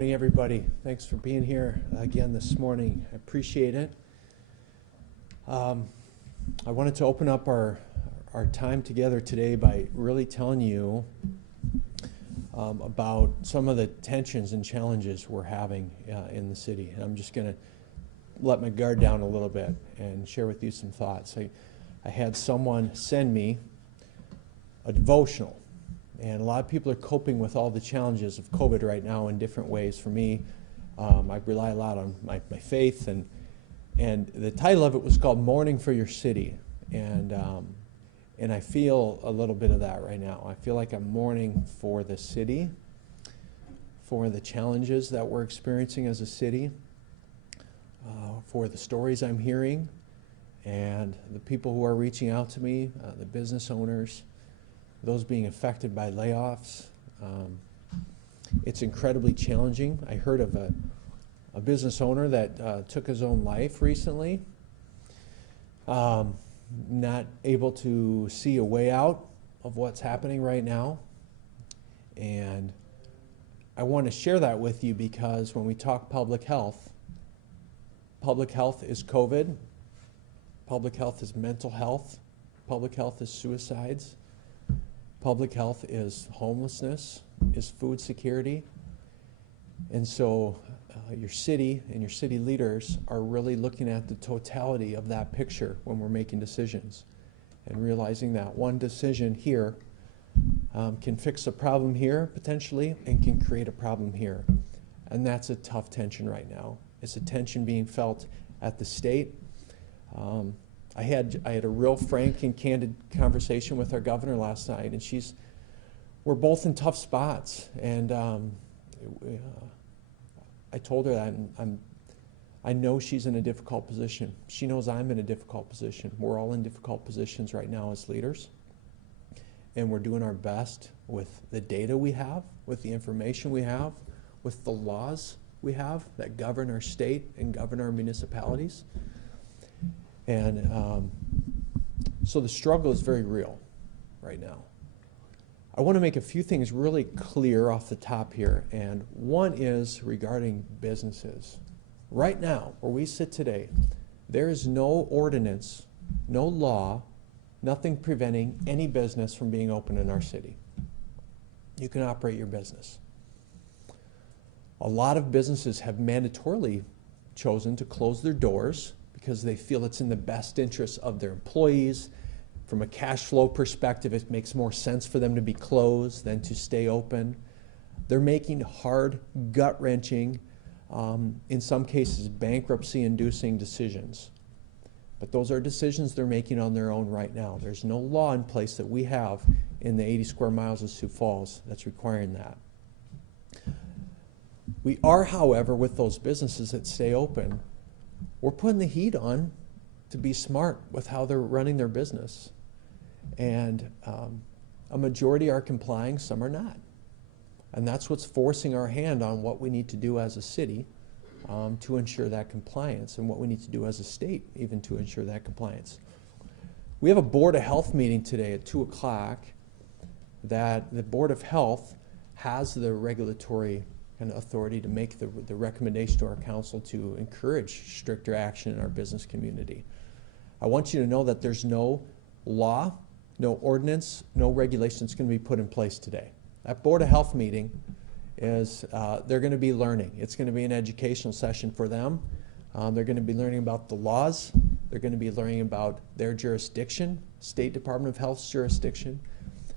Good morning, everybody. Thanks for being here again this morning. I appreciate it. I wanted to open up our time together today by really telling you about some of the tensions and challenges we're having in the city. And I'm just going to let my guard down a little bit and share with you some thoughts. I had someone send me a devotional. And a lot of people are coping with all the challenges of COVID right now in different ways. For me, I rely a lot on my faith, and the title of it was called "Mourning for Your City," and I feel a little bit of that right now. I feel like I'm mourning for the city, for the challenges that we're experiencing as a city, for the stories I'm hearing, and the people who are reaching out to me, the business owners, those being affected by layoffs. It's incredibly challenging. I heard of a business owner that took his own life recently, not able to see a way out of what's happening right now. And I want to share that with you because when we talk public health is COVID, public health is mental health, public health is suicides, public health is homelessness, is food security. And so your city and your city leaders are really looking at the totality of that picture when we're making decisions and realizing that one decision here can fix a problem here potentially and can create a problem here. And that's a tough tension right now. It's a tension being felt at the state. I had a real frank and candid conversation with our governor last night, and we're both in tough spots. And I told her that I know she's in a difficult position. She knows I'm in a difficult position. We're all in difficult positions right now as leaders, and we're doing our best with the data we have, with the information we have, with the laws we have that govern our state and govern our municipalities. And so the struggle is very real right now. I want to make a few things really clear off the top here, and one is regarding businesses. Right now, where we sit today, there is no ordinance, no law, nothing preventing any business from being open in our city. You can operate your business. A lot of businesses have mandatorily chosen to close their doors because they feel it's in the best interest of their employees. From a cash flow perspective, it makes more sense for them to be closed than to stay open. They're making hard, gut-wrenching, in some cases bankruptcy-inducing decisions. But those are decisions they're making on their own right now. There's no law in place that we have in the 80 square miles of Sioux Falls that's requiring that. We are, however, with those businesses that stay open, we're putting the heat on to be smart with how they're running their business. And a majority are complying, some are not. And that's what's forcing our hand on what we need to do as a city to ensure that compliance, and what we need to do as a state even to ensure that compliance. We have a Board of Health meeting today at 2 o'clock that the Board of Health has the regulatory and authority to make the recommendation to our council to encourage stricter action in our business community. I want you to know that there's no law, no ordinance, no regulation that's going to be put in place today. That Board of Health meeting is, they're going to be learning. It's going to be an educational session for them. They're going to be learning about the laws. They're going to be learning about their jurisdiction, State Department of Health's jurisdiction,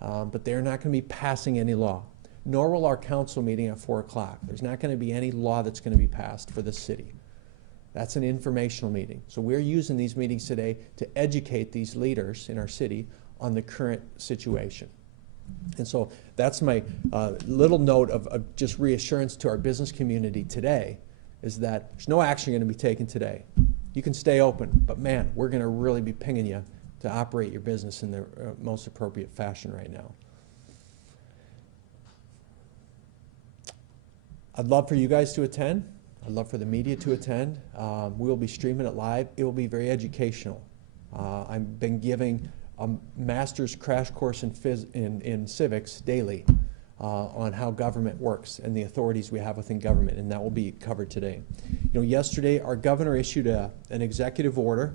but they're not going to be passing any law. Nor will our council meeting at 4 o'clock. There's not going to be any law that's going to be passed for the city. That's an informational meeting. So we're using these meetings today to educate these leaders in our city on the current situation. And so that's my little note of just reassurance to our business community today, is that there's no action going to be taken today. You can stay open, but man, we're going to really be pinging you to operate your business in the most appropriate fashion right now. I'd love for you guys to attend. I'd love for the media to attend. We will be streaming it live. It will be very educational. I've been giving a master's crash course in civics daily on how government works and the authorities we have within government, and that will be covered today. You know, yesterday our governor issued an executive order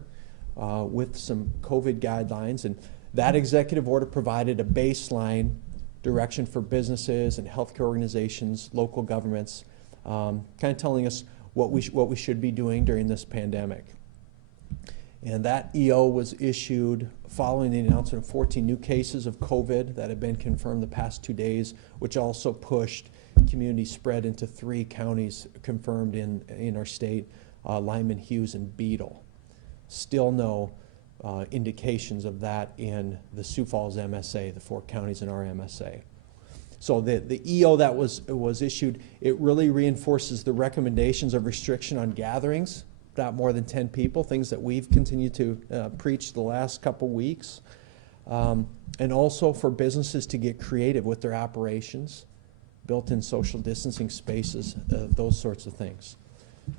with some COVID guidelines, and that executive order provided a baseline direction for businesses and healthcare organizations, local governments, kind of telling us what we should be doing during this pandemic. And that EO was issued following the announcement of 14 new cases of COVID that have been confirmed the past 2 days, which also pushed community spread into 3 counties confirmed in our state, Lyman, Hughes, and Beadle. Still no indications of that in the Sioux Falls MSA, the 4 counties in our MSA. So the EO that was issued, it really reinforces the recommendations of restriction on gatherings, not more than 10 people, things that we've continued to preach the last couple weeks. And also for businesses to get creative with their operations, built-in social distancing spaces, those sorts of things.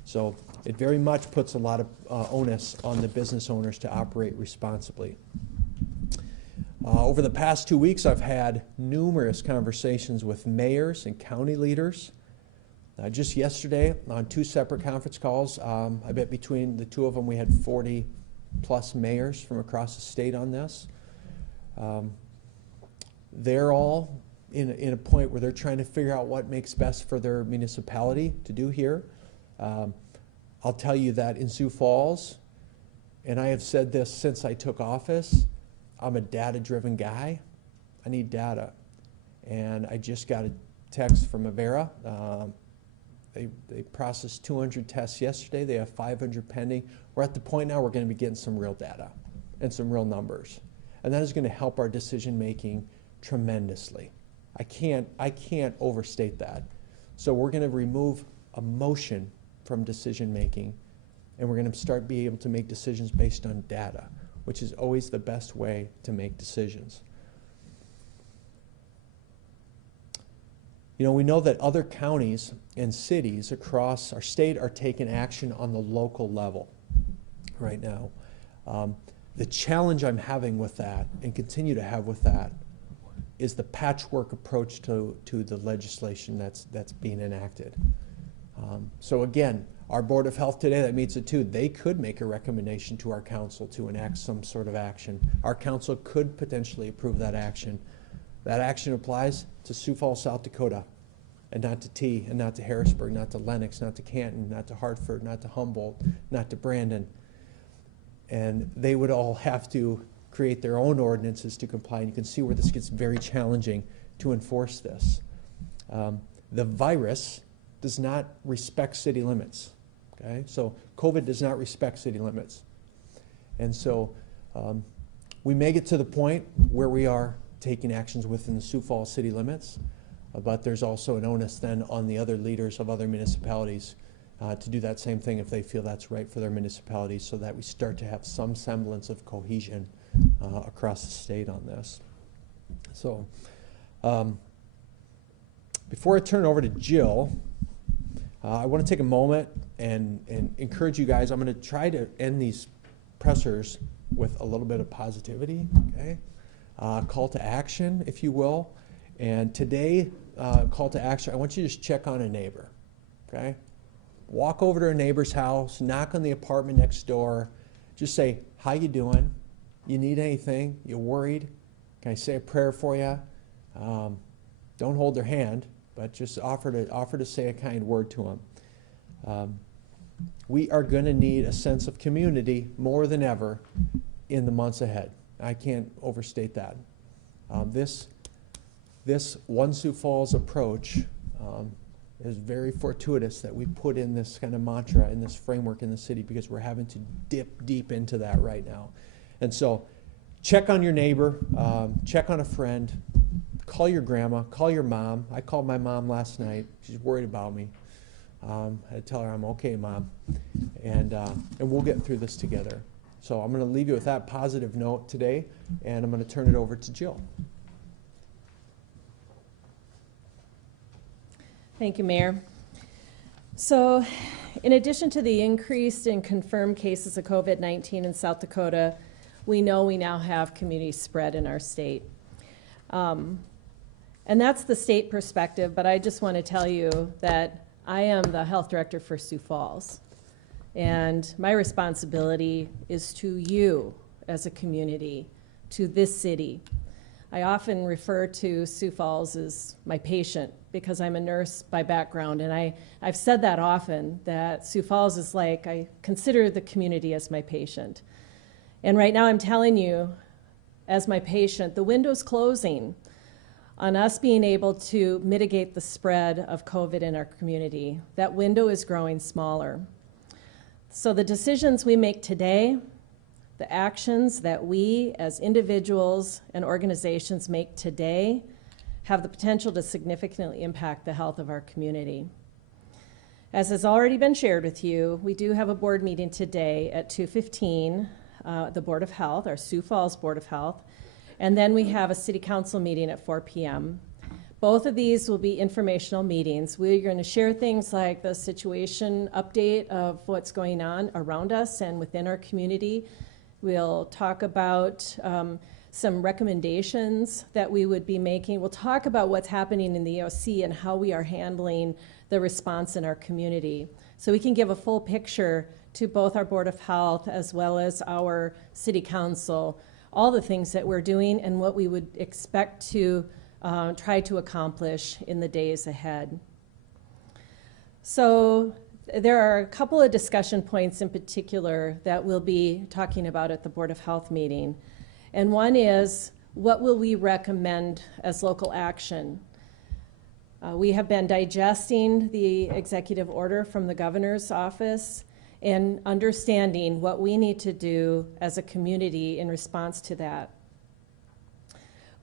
So it very much puts a lot of onus on the business owners to operate responsibly. Over the past 2 weeks, I've had numerous conversations with mayors and county leaders. Just yesterday, on 2 separate conference calls, I bet between the 2 of them we had 40 plus mayors from across the state on this. They're all in a point where they're trying to figure out what makes best for their municipality to do here. I'll tell you that in Sioux Falls, and I have said this since I took office, I'm a data-driven guy. I need data. And I just got a text from Avera. They processed 200 tests yesterday. They have 500 pending. We're at the point now we're going to be getting some real data and some real numbers. And that is going to help our decision making tremendously. I can't overstate that. So we're going to remove emotion from decision making, and we're going to start being able to make decisions based on data, which is always the best way to make decisions. You know, we know that other counties and cities across our state are taking action on the local level right now. The challenge I'm having with that, and continue to have with that, is the patchwork approach to the legislation that's being enacted. So again, our Board of Health today that meets at 2, they could make a recommendation to our council to enact some sort of action. Our council could potentially approve that action. That action applies to Sioux Falls, South Dakota, and not to T, and not to Harrisburg, not to Lenox, not to Canton, not to Hartford, not to Humboldt, not to Brandon. And they would all have to create their own ordinances to comply. And you can see where this gets very challenging to enforce this. The virus does not respect city limits. Okay? So COVID does not respect city limits. And so we may get to the point where we are taking actions within the Sioux Falls city limits, but there's also an onus then on the other leaders of other municipalities to do that same thing if they feel that's right for their municipalities, so that we start to have some semblance of cohesion across the state on this. So before I turn it over to Jill, I want to take a moment and encourage you guys. I'm going to try to end these pressers with a little bit of positivity, okay? Call to action, if you will. And today, call to action, I want you to just check on a neighbor, okay? Walk over to a neighbor's house, knock on the apartment next door, just say, how you doing? You need anything? You worried? Can I say a prayer for you? Don't hold their hand, but just offer to say a kind word to them. We are going to need a sense of community more than ever in the months ahead. I can't overstate that. This One Sioux Falls approach is very fortuitous that we put in this kind of mantra in this framework in the city, because we're having to dip deep into that right now. And so check on your neighbor, check on a friend, call your grandma, call your mom. I called my mom last night. She's worried about me. I had to tell her I'm okay, Mom, and we'll get through this together. So I'm going to leave you with that positive note today, and I'm going to turn it over to Jill. Thank you, Mayor. So, in addition to the increased and confirmed cases of COVID-19 in South Dakota, we know we now have community spread in our state. And that's the state perspective, but I just want to tell you that I am the health director for Sioux Falls. And my responsibility is to you as a community, to this city. I often refer to Sioux Falls as my patient because I'm a nurse by background, and I've said that often, that Sioux Falls is like, I consider the community as my patient. And right now I'm telling you, as my patient, the window's closing on us being able to mitigate the spread of COVID in our community. That window is growing smaller. So the decisions we make today, the actions that we as individuals and organizations make today have the potential to significantly impact the health of our community. As has already been shared with you, we do have a board meeting today at 2:15, the Board of Health, our Sioux Falls Board of Health, and then we have a City Council meeting at 4 p.m. Both of these will be informational meetings. We're going to share things like the situation update of what's going on around us and within our community. We'll talk about some recommendations that we would be making. We'll talk about what's happening in the EOC and how we are handling the response in our community. So we can give a full picture to both our Board of Health as well as our City Council, all the things that we're doing and what we would expect to try to accomplish in the days ahead. So there are a couple of discussion points in particular that we'll be talking about at the Board of Health meeting. And one is, what will we recommend as local action? We have been digesting the executive order from the governor's office and understanding what we need to do as a community in response to that.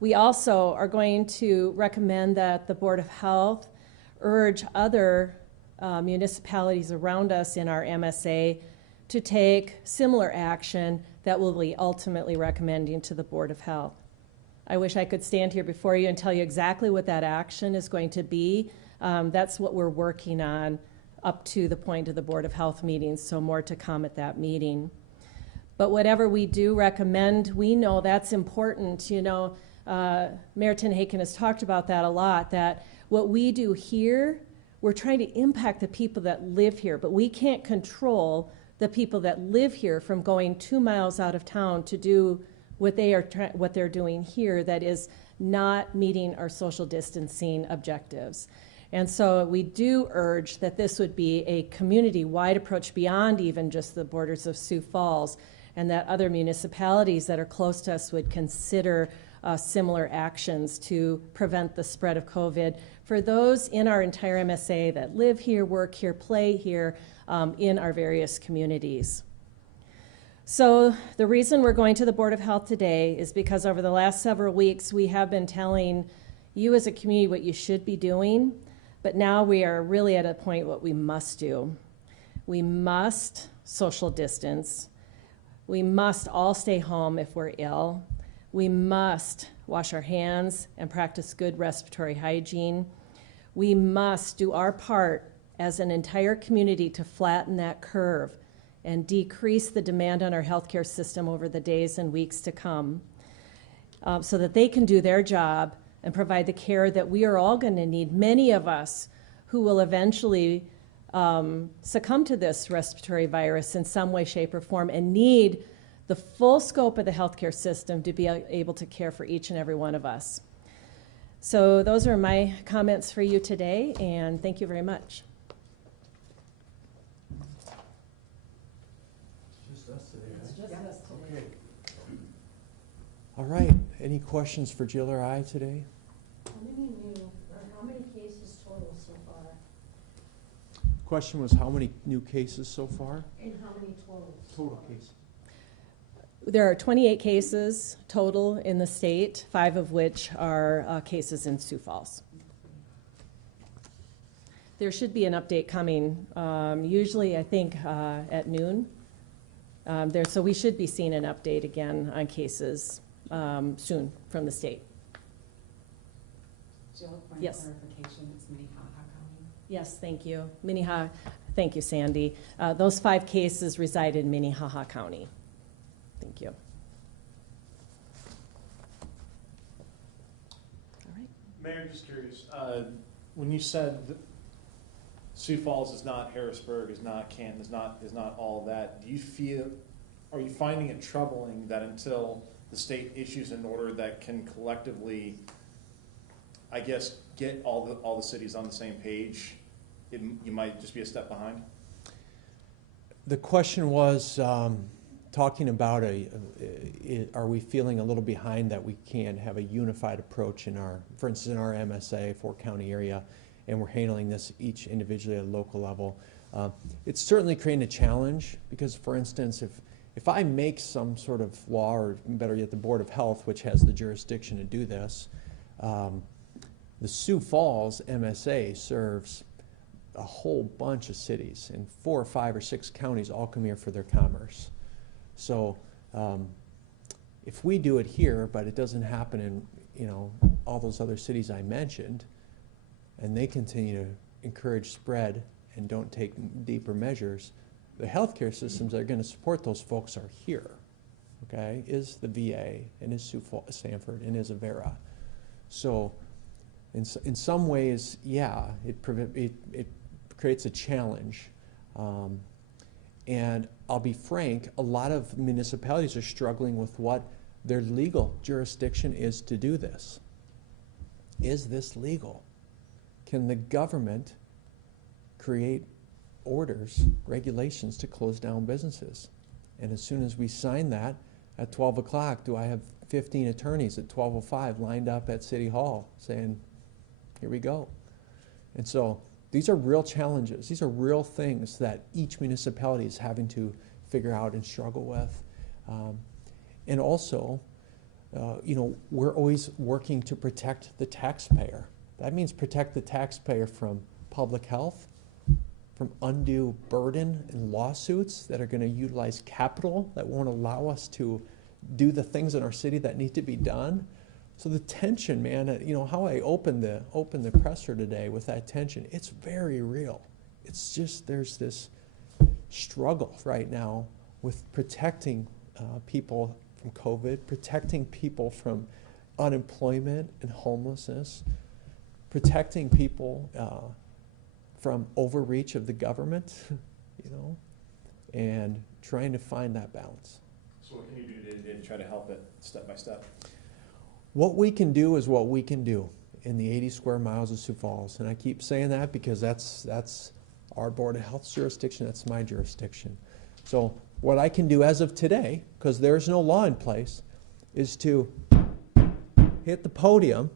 We also are going to recommend that the Board of Health urge other municipalities around us in our MSA to take similar action that we'll be ultimately recommending to the Board of Health. I wish I could stand here before you and tell you exactly what that action is going to be. That's what we're working on up to the point of the Board of Health meetings, so more to come at that meeting. But whatever we do recommend, we know that's important. You know, Mayor Tenhaken has talked about that a lot, that what we do here, we're trying to impact the people that live here, but we can't control the people that live here from going 2 miles out of town to do what they're doing here that is not meeting our social distancing objectives. And so we do urge that this would be a community-wide approach beyond even just the borders of Sioux Falls, and that other municipalities that are close to us would consider similar actions to prevent the spread of COVID for those in our entire MSA that live here, work here, play here in our various communities. So the reason we're going to the Board of Health today is because over the last several weeks we have been telling you as a community what you should be doing, but now we are really at a point what we must do. We must social distance. We must all stay home if we're ill. We must wash our hands and practice good respiratory hygiene. We must do our part as an entire community to flatten that curve and decrease the demand on our healthcare system over the days and weeks to come so that they can do their job and provide the care that we are all going to need, many of us who will eventually succumb to this respiratory virus in some way, shape, or form and need the full scope of the healthcare system to be able to care for each and every one of us. So those are my comments for you today, and thank you very much. Just us today, right? It's just us today. Okay. All right, any questions for Jill or I today? How many cases total so far? Question was how many new cases so far? And how many total? Total cases. There are 28 cases total in the state, 5 of which are cases in Sioux Falls. There should be an update coming, usually I think at noon. So we should be seeing an update again on cases soon from the state. Jill, point Yes. of clarification, it's Minnehaha County. Yes, thank you. Minnehaha, thank you, Sandy. Those 5 cases reside in Minnehaha County. Thank you. All right. Mayor, just curious, when you said Sioux Falls is not Harrisburg, is not Canton, is not all that, are you finding it troubling that until the state issues an order that can collectively, I guess, get all the cities on the same page, you might just be a step behind? The question was talking about are we feeling a little behind that we can't have a unified approach in for instance, in our MSA, 4-county area, and we're handling this each individually at a local level. It's certainly creating a challenge because, for instance, if I make some sort of law, or better yet, the Board of Health, which has the jurisdiction to do this, the Sioux Falls MSA serves a whole bunch of cities, and 4 or 5 or 6 counties all come here for their commerce. So if we do it here, but it doesn't happen in all those other cities I mentioned, and they continue to encourage spread and don't take deeper measures, the healthcare systems that are going to support those folks are here. Okay, is the VA and is Stanford and is Avera. So in some ways, yeah, it creates a challenge. And I'll be frank, a lot of municipalities are struggling with what their legal jurisdiction is to do this. Is this legal? Can the government create orders, regulations to close down businesses? And as soon as we sign that, at 12 o'clock, do I have 15 attorneys at 12:05 lined up at City Hall saying, here we go? And so these are real challenges. These are real things that each municipality is having to figure out and struggle with. And also, we're always working to protect the taxpayer. That means protect the taxpayer from public health, from undue burden and lawsuits that are going to utilize capital that won't allow us to do the things in our city that need to be done. So the tension, man, how I opened the presser today with that tension, it's very real. It's just there's this struggle right now with protecting people from COVID, protecting people from unemployment and homelessness, protecting people from overreach of the government, and trying to find that balance. So what can you do to try to help it step by step? What we can do is what we can do in the 80 square miles of Sioux Falls. And I keep saying that because that's our Board of Health jurisdiction, that's my jurisdiction. So what I can do as of today, because there's no law in place, is to hit the podium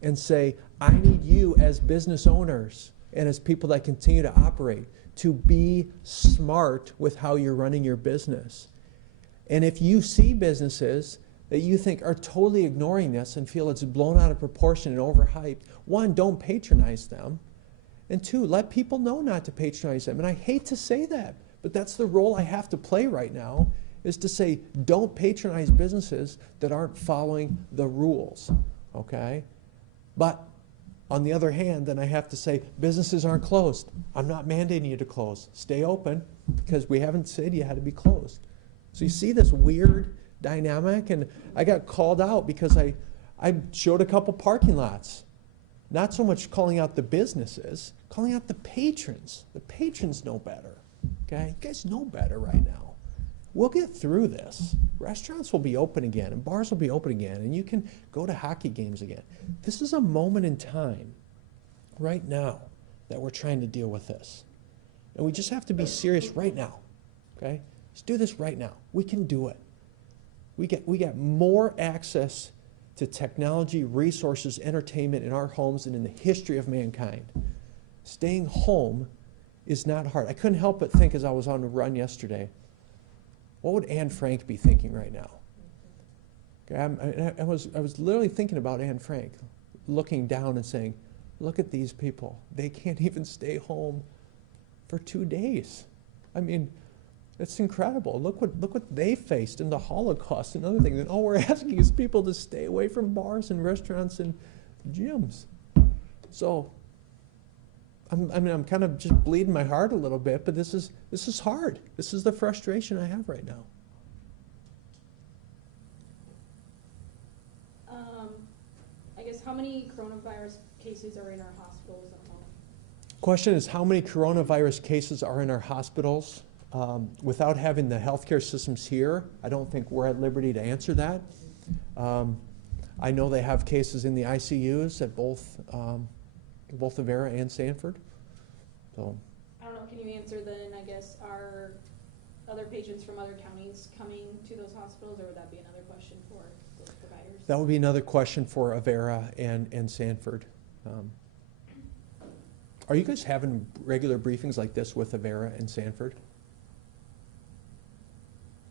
and say, I need you as business owners and as people that continue to operate to be smart with how you're running your business. And if you see businesses that you think are totally ignoring this and feel it's blown out of proportion and overhyped, 1, don't patronize them, and 2, let people know not to patronize them. And I hate to say that, but that's the role I have to play right now, is to say, don't patronize businesses that aren't following the rules, okay? But on the other hand, then I have to say, businesses aren't closed. I'm not mandating you to close. Stay open, because we haven't said you had to be closed. So you see this weird dynamic, and I got called out because I showed a couple parking lots. Not so much calling out the businesses, calling out the patrons. The patrons know better, okay? You guys know better right now. We'll get through this. Restaurants will be open again, and bars will be open again, and you can go to hockey games again. This is a moment in time right now that we're trying to deal with this. And we just have to be serious right now, okay? Let's do this right now. We can do it. We get more access to technology, resources, entertainment in our homes than in the history of mankind. Staying home is not hard. I couldn't help but think as I was on the run yesterday, what would Anne Frank be thinking right now? Okay, I was literally thinking about Anne Frank, looking down and saying, look at these people. They can't even stay home for 2 days. I mean, it's incredible. Look what they faced in the Holocaust and other things. And all we're asking is people to stay away from bars and restaurants and gyms. So, I'm kind of just bleeding my heart a little bit, but this is hard. This is the frustration I have right now. I guess how many coronavirus cases are in our hospitals at the moment? Question is, how many coronavirus cases are in our hospitals? Without having the healthcare systems here, I don't think we're at liberty to answer that. I know they have cases in the ICUs at both Avera and Sanford. So, I don't know, can you answer then, I guess, are other patients from other counties coming to those hospitals, or would that be another question for those providers? that would be another question for Avera and Sanford. Are you guys having regular briefings like this with Avera and Sanford?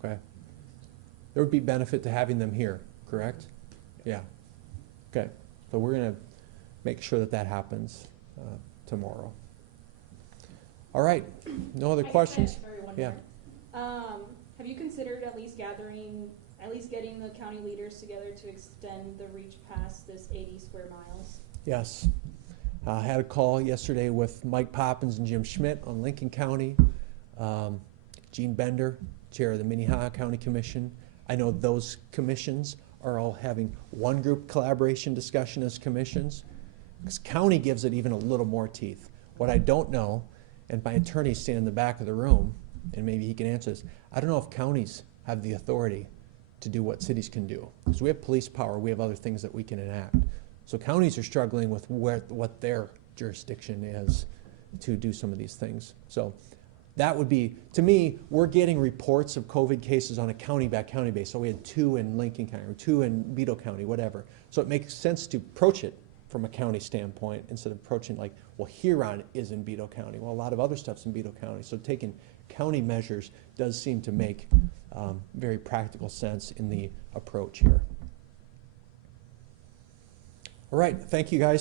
Okay. There would be benefit to having them here, correct? Yeah. Okay. So we're going to make sure that that happens tomorrow. All right. No other questions? Sorry, one Yeah. more. Have you considered at least getting the county leaders together to extend the reach past this 80 square miles? Yes. I had a call yesterday with Mike Poppins and Jim Schmidt on Lincoln County. Gene Bender, chair of the Minnehaha County Commission. I know those commissions are all having one group collaboration discussion as commissions. Because county gives it even a little more teeth. What I don't know, and my attorney's standing in the back of the room, and maybe he can answer this, I don't know if counties have the authority to do what cities can do. Because we have police power, we have other things that we can enact. So counties are struggling with what their jurisdiction is to do some of these things. So that would be, to me, we're getting reports of COVID cases on a county by county basis. So we had 2 in Lincoln County or 2 in Beetle County, whatever. So it makes sense to approach it from a county standpoint instead of approaching like, well, Huron is in Beetle County. Well, a lot of other stuff's in Beetle County. So taking county measures does seem to make very practical sense in the approach here. All right, thank you guys.